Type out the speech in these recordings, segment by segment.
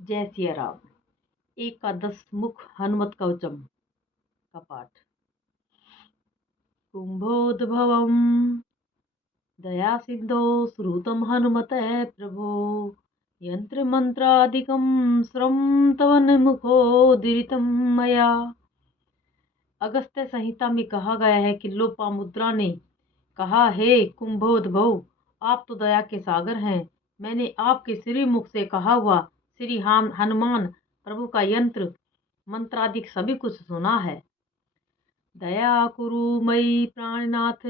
जय सिया राम। एकादश मुख हनुमत कवचम का पाठ। कुंभोद्भवम दया सिद्धो श्रुतम हनुमते प्रभो यंत्र मंत्रादिकम श्रम तवन मुखोदीरितम मया। अगस्त्य संहिता में कहा गया है कि लोपामुद्रा ने कहा, हे कुंभोद्भव, आप तो दया के सागर हैं। मैंने आपके श्री मुख से कहा हुआ श्री हनुमान प्रभु का यंत्र मंत्रादिक सभी कुछ सुना है। दया कुरु मयि प्राणनाथ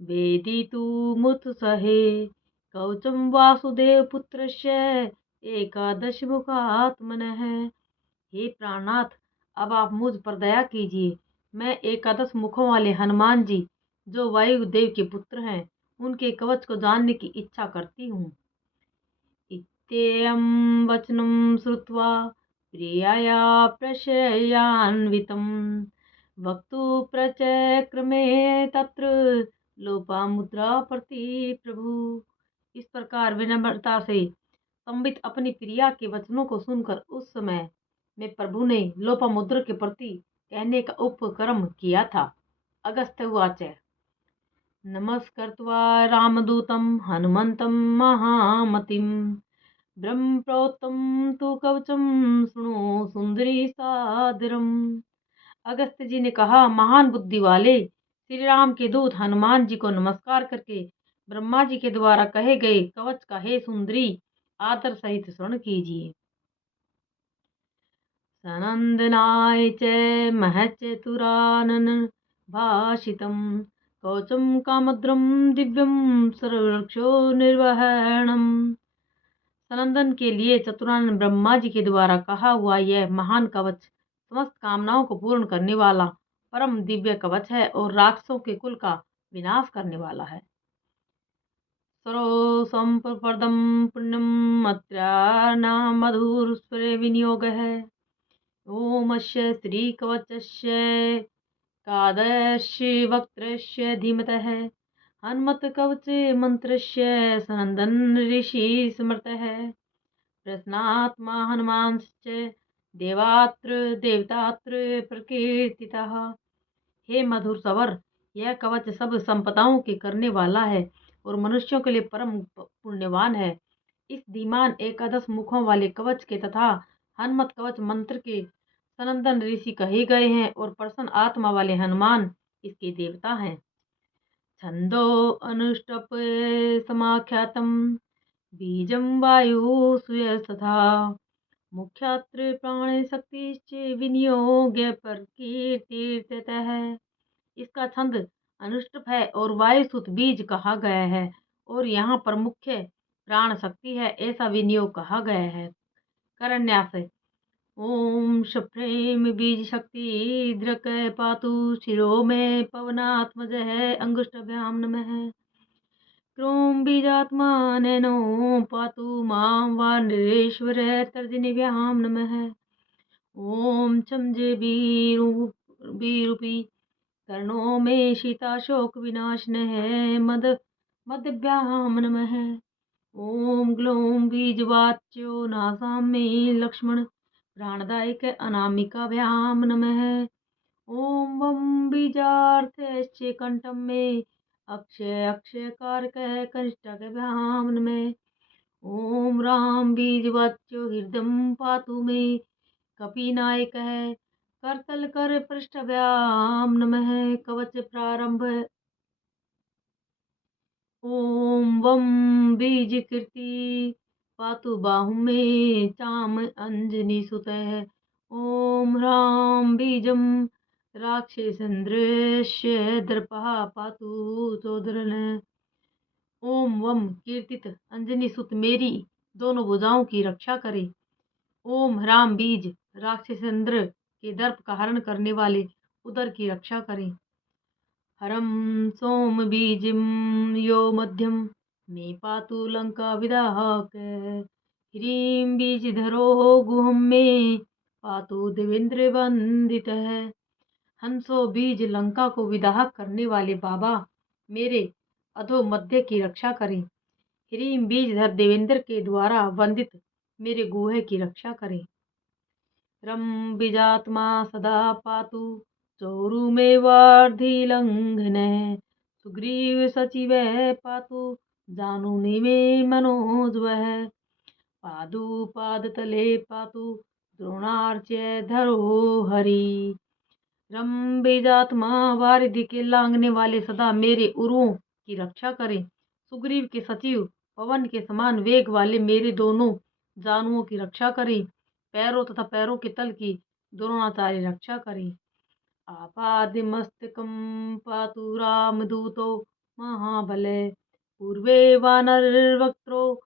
वेदितु मुत सहे कवचम वासुदेव पुत्रस्य एकादश मुखात्मनः। हे प्राणनाथ, अब आप मुझ पर दया कीजिए। मैं एकादश मुखों वाले हनुमान जी, जो वायुदेव के पुत्र हैं, उनके कवच को जानने की इच्छा करती हूँ। इत्येयं वचनं श्रुत्वा प्रियाया प्रशयान्वितं वक्तु प्रचक्रमे तत्र लोपामुद्रा प्रति प्रभु। इस प्रकार विनम्रता से संबित अपनी प्रिया के वचनों को सुनकर उस समय में प्रभु ने लोपामुद्रा के प्रति कहने का उपक्रम किया था। अगस्त्य उवाच नमस्कृत्वा रामदूतं हनुमन्तं महामतिं ब्रह्मप्रोक्तं तु कवचं शृणु सुंदरी सादरम। अगस्त्य जी ने कहा, महान बुद्धि वाले श्री राम के दूत हनुमान जी को नमस्कार करके ब्रह्मा जी के द्वारा कहे गए कवच का हे सुंदरी आदर सहित श्रवण कीजिए। सनंदनाय च महचतुरानन भाषितं कवचं कामद्रं दिव्यं सर्वरक्षो निर्वहणम। सनंदन के लिए चतुरानन ब्रह्मा जी के द्वारा कहा हुआ यह महान कवच समस्त कामनाओं को पूर्ण करने वाला परम दिव्य कवच है और राक्षसों के कुल का विनाश करने वाला है। सरो संप्रदम पुण्यम अत्र्याना मधुर स्वर विनियोग है ओमस्य श्री कवचस्य कादस्य वक्त्रस्य धीमतः हनुमत कवचे मंत्रस्य सनंदन ऋषि स्मृतः प्रश्नात्मा हनुमांश्च देवात्र देवतात्र प्रकीर्तितः। हे मधुर सवर, यह कवच सब संपदाओं के करने वाला है और मनुष्यों के लिए परम पुण्यवान है। इस धीमान एकादश मुखों वाले कवच के तथा हनुमत कवच मंत्र के सनंदन ऋषि कहे गए हैं और प्रसन्न आत्मा वाले हनुमान इसके देवता हैं। छंदो अनुष्टप समाख्यातम बीजं वायु सुयस्तथा मुख्यात्र प्राण शक्ति विनियोग पर कीर्तितः। इसका छंद अनुष्टुप है और वायुसुत बीज कहा गया है और यहाँ पर मुख्य प्राण शक्ति है ऐसा विनियोग कहा गया है। करन्यास ओम शप्रेम बीज शक्ति द्रक पातु शिरो में पवनात्मज है अंगुष्ठभ्याम नमः। क्रोम बीजात्मा नैनो पातु मां वानरेश्वर तर्जनिभ्याम नमः। ओम चमजे बीरूपी कर्णों में शीताशोक विनाशन है मदभ्याम नमः। ओम ग्लोम बीजवाच्यो नासाम में लक्ष्मण प्राणदायक अनामिकाभ्याम नमः। ओम वम बीजार्थश्च कंठम में अक्षय अक्षय कारक कनिष्ठभ्याम नमः। ओम राम बीजवाच्यो हृदय पातु में कपिनायक है करतल कर पृष्ठभ्याम नमः। कवच प्रारंभ ओम वम बीज कीर्ति पातु बाहु में चाम अंजनी सुत है। ओम ह्राम बीजम राक्षसेन्द्रस्य दर्पहा पातु चोदरन। ओम वम कीर्तित अंजनी सुत मेरी दोनों भुजाओं की रक्षा करे। ओम ह्राम बीज राक्षसेंद्र के दर्प का हरण करने वाले उदर की रक्षा करें। हरम सोम बीजम यो मध्यम मे पातु लंका विदाहक। ह्रीं बीजधरो गुहम में पातु देवेंद्र वंदित है। हंसो बीज लंका को विदाहक करने वाले बाबा मेरे अधो मध्य की रक्षा करें। ह्रीं बीजधर देवेंद्र के द्वारा वंदित मेरे गुहे की रक्षा करे। रम बीजात्मा सदा पातु चोरुमेवार्धिलङ्घनः सुग्रीव सचिव पातु जानुनि मे मनोज्वः पादुपादतले पातु द्रोणार्च्य धरो हरि। रम बीजात्मा वारिधि के लांघने वाले सदा मेरे उरुओं की रक्षा करें। सुग्रीव के सचिव पवन के समान वेग वाले मेरे दोनों जानुओं की रक्षा करें। पैरों तथा पैरों के तल की द्रोणाचार्य रक्षा करें। आपादिमस्तकं पातु रामदूतो महाबले पूर्वे वानरवक्त्रो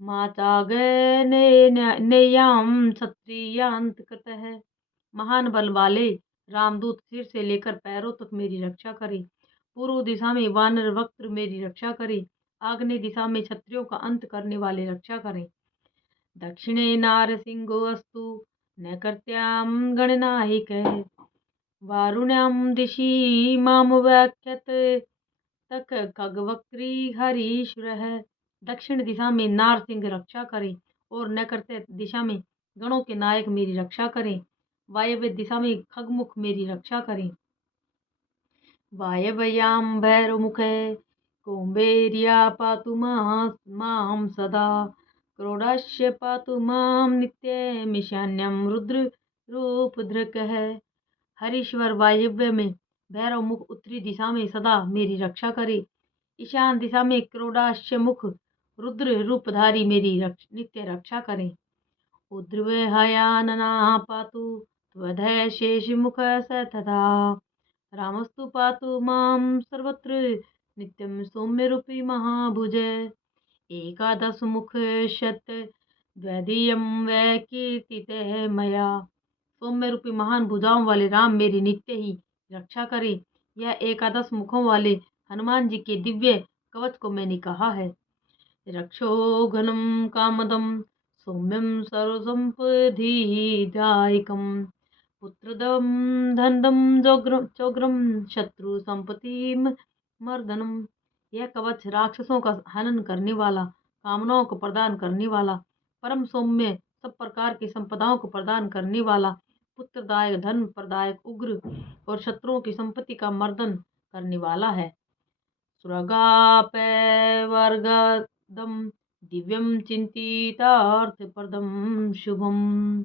माचागनेयां क्षत्रियांतकृतः। महान बल वाले रामदूत सिर से लेकर पैरों तक मेरी रक्षा करे। पूर्व दिशा में वानर वक्त्र मेरी रक्षा करे। आग्नेय दिशा में क्षत्रियों का अंत करने वाले रक्षा करें। दक्षिणे नारसिंहो अस्तु न कर्त्यां गणनायिकः वारुण्यां दिशि मामव्याख्यत तक खगवक्त्री हरीश्वरः। दक्षिण दिशा में नारसिंह रक्षा करें और न करते दिशा में गणों के नायक मेरी रक्षा करें। वायव्य दिशा में खगमुख मेरी रक्षा करें। वायव्यां भैरवमुखे कौम्बेर्या पातु मां सदा क्रोडस्य पातु मां नित्यमिशान्यं रुद्र रूपधृकः। हरीश्वर वायव्य में भैरव मुख उत्तरी दिशा में सदा मेरी रक्षा करे। ईशान दिशा में क्रोडाश्य मुख रुद्र रूपधारी मेरी नित्य रक्षा करें। उद्रवहयानना पातु त्वधय शेषमुख स तथा रामस्तु पातु मां सर्वत्र नित्यं सौम्यरूपी महाभुज। एकादश मुख शत द्वैदीयं वै कीर्तितः मया। सौम्य रूपी महान भुजाओं वाले राम मेरी नित्य ही रक्षा करे। यह एकादश मुखों वाले हनुमान जी के दिव्य कवच को मैंने कहा है। रक्षो घनम कामदम सौम्यम सर्वसंपदीदायकम पुत्रदम धनदम चोग्रम शत्रु संपत्ति मर्दनम। यह कवच राक्षसों का हनन करने वाला, कामनाओं को प्रदान करने वाला, परम सौम्य, सब प्रकार की संपदाओं को प्रदान करने वाला, पुत्रदायक, धन प्रदायक, उग्र और शत्रुओं की संपत्ति का मर्दन करने वाला है। स्वर्गापवर्गदम दिव्यं चिन्तितार्थप्रदं शुभम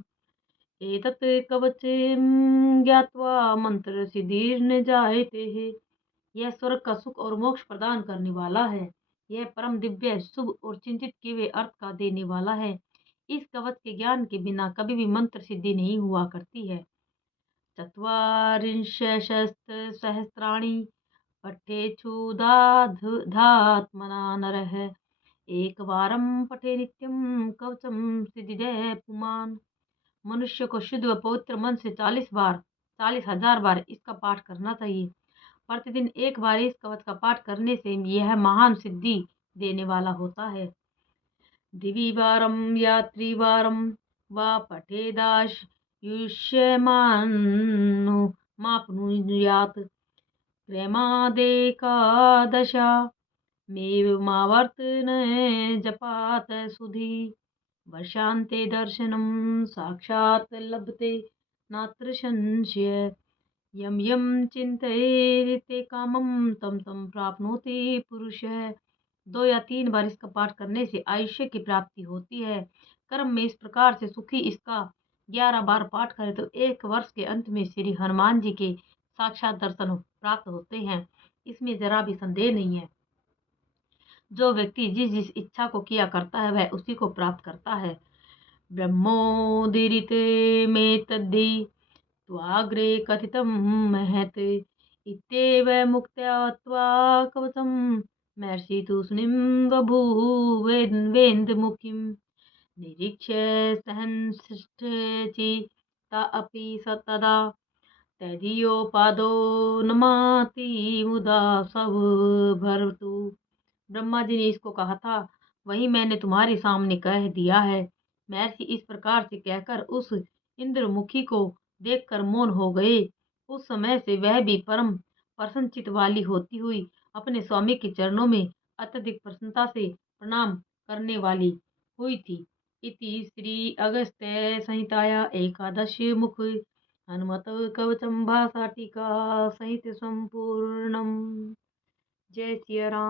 एतत् कवचं ज्ञात्वा मंत्र सिद्धिर्न जायते है। यह स्वर्ग का सुख और मोक्ष प्रदान करने वाला है। यह परम दिव्य, शुभ और चिंतित किए हुए अर्थ का देने वाला है। इस कवच के ज्ञान के बिना कभी भी मंत्र सिद्धि नहीं हुआ करती है। चत्वारिंशत्सहस्राणि पठेच्छुधात्मना नरः एकवारं पठे नित्यं कवचं सिद्धिदे पुमान्। मनुष्य को शुद्ध व पवित्र मन से 40,000 बार इसका पाठ करना चाहिए। प्रतिदिन एक बार इस कवच का पाठ करने से यह महान सिद्धि देने वाला होता है। द्विवारं या त्रिवारं वा पठेदायुष्यमानो माप्नुयात् प्रेमादेकादशामेवमावर्तन जपात सुधी वर्षान्ते दर्शनं साक्षात् लभते नात्र संशय यं यं चिन्तयेते कामं तं तं प्राप्नोति पुरुषः। 2 या 3 बार इसका पाठ करने से आयुष्य की प्राप्ति होती है। कर्म में इस प्रकार से सुखी इसका 11 बार पाठ करे तो 1 वर्ष के अंत में श्री हनुमान जी के साक्षात दर्शन प्राप्त होते हैं। इसमें जरा भी संदेह नहीं है। जो व्यक्ति जिस जिस इच्छा को किया करता है वह उसी को प्राप्त करता है। ब्रह्मोदीरिते में तद्धि त्वाग्रे कथितं महत् इत्येव मुक्त्या त्वा कवचं महर्षि तूष्णीं बभूवेन्द्रमुखीं निरीक्ष्य सहंसृष्टचित्ता अपि स तदा तदीयोपादो नमाति मुदा सब भरतु। ब्रह्मा जी ने इसको कहा था, वही मैंने तुम्हारे सामने कह दिया है। महर्षि इस प्रकार से कहकर उस इंद्रमुखी को देखकर मौन हो गए। उस समय से वह भी परम प्रसन्नचित वाली होती हुई अपने स्वामी के चरणों में अत्यधिक प्रसन्नता से प्रणाम करने वाली हुई थी। इति श्री अगस्त्य संहिताया एकादशी मुख हनुमत कवचम भाषा टीका सहित संपूर्णम। जय सिया राम।